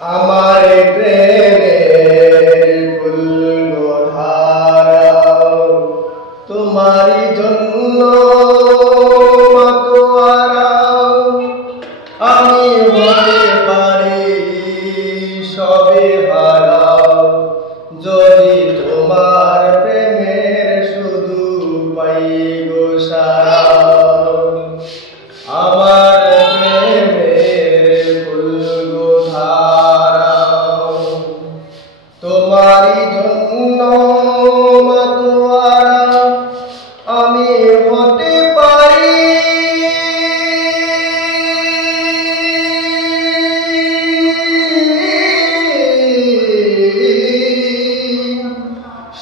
আমার প্রেমের ফুলধারা তোমারই জন্য মাতোয়ারা আমি হতে পারি সবে হারা যদি তোমার প্রেমের শুধু পাই গো সারা আমার প্রেমের ফুলধারা তোমারই জন্য মাতোয়ারা আমি হতে পারি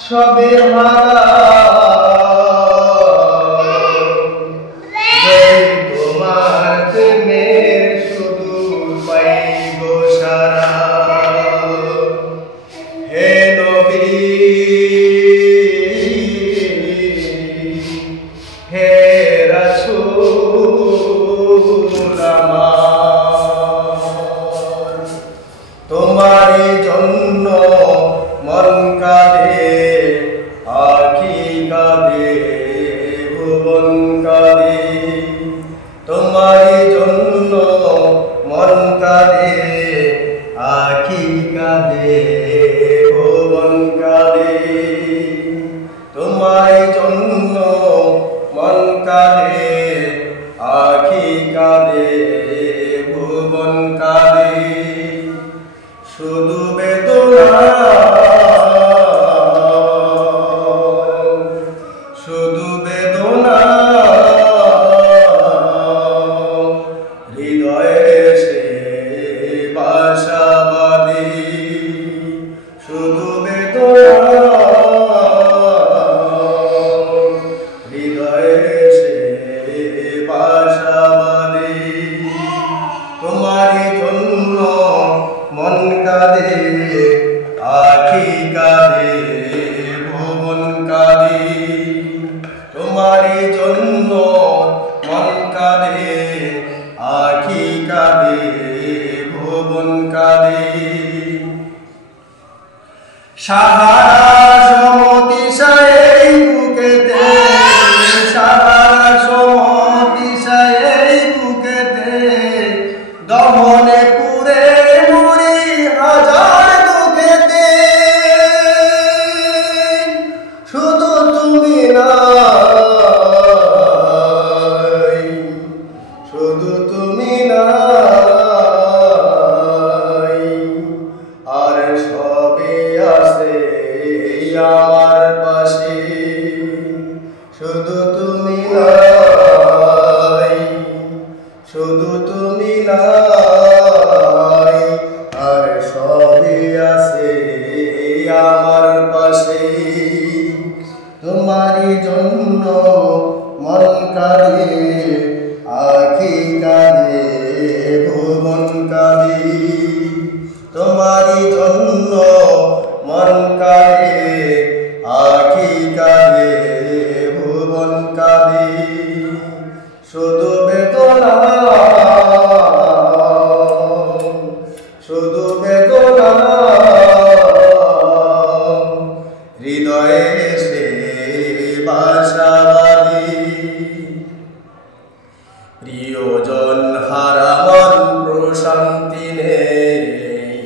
সবে হারা তোমার প্রেমের শুধু পাই গো সারা হে নবী হে রাসূল আমার তোমারই জন্য মন কাঁদে আখি কাঁদে ভুবন কাঁদে তোমারই জন্য মন কাঁদে আখি কাঁদে ভুবন কাঁদে তোমারই জন্য মন কাঁদে আখি কাঁদে ভুবন কাঁদে শুধু বেদনা শুধু বেদনা হৃদয়ে সে বাসা বাঁধে শুধু বেদনা হৃদয়ে সে বাসা বাঁধে তোমারই জন্য মন কাঁদে আখি কাঁদে ভুবন কাঁদে তোমারই জন্য মন কাঁদে আখি কাঁদে ভুবন কাঁদে সাহারা সমতিশায় এই বুকেতে সাহারা সমতিশায় এই বুকেতে দহনে পুরে মুড়ি হাজার দুঃখেতে শুধু তুমি নাই শুধু তুমি নাই আর সবে আছে আমার পাশে শুধু তুমি নাই শুধু তুমি নাই আর সবে আছে আমার পাশে তোমারই জন্য মন কাঁদে আখি কাঁদে ভুবন কাঁদে তোমারই জন্য মন কাঁদে আখি কাঁদে ভুবন কাঁদে শুধু বেদনা শুধু বেদনা হৃদয়ে সে বাসা বাঁধে প্রিয়জন হারা মন প্রশান্তি নেই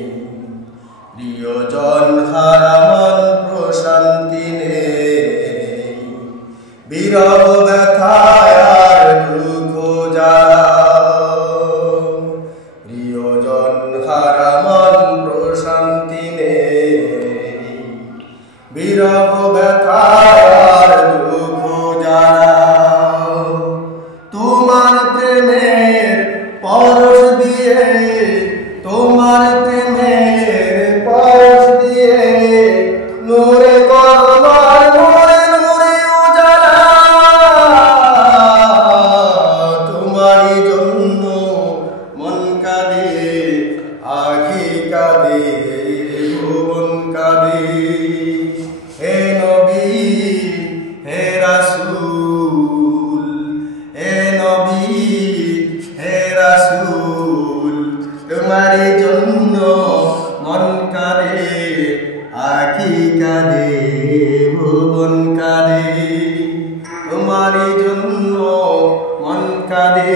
প্রিয়জন হারা মন প্রশান্তি নেই বিরহ ব্যথায় আর দুঃখ যারা প্রিয়জন হারা মন প্রশান্তি নেই বিরহ ব্যথায় আর দুঃখ যারা তোমার প্রেমের পরশ দিয়ে তোমার প্রেমের পরশ দিয়ে নূরে করবার নূরে নূরে উজালা তোমারই জন্য মন কাঁদে আখি কাঁদে ভুবন কাঁদে হে নবী হে রাসূল হে নবী হে রাসূল তোমারই জন্য কাঁদে ভুবন কাঁদে তোমারই জন্য মন কাঁদে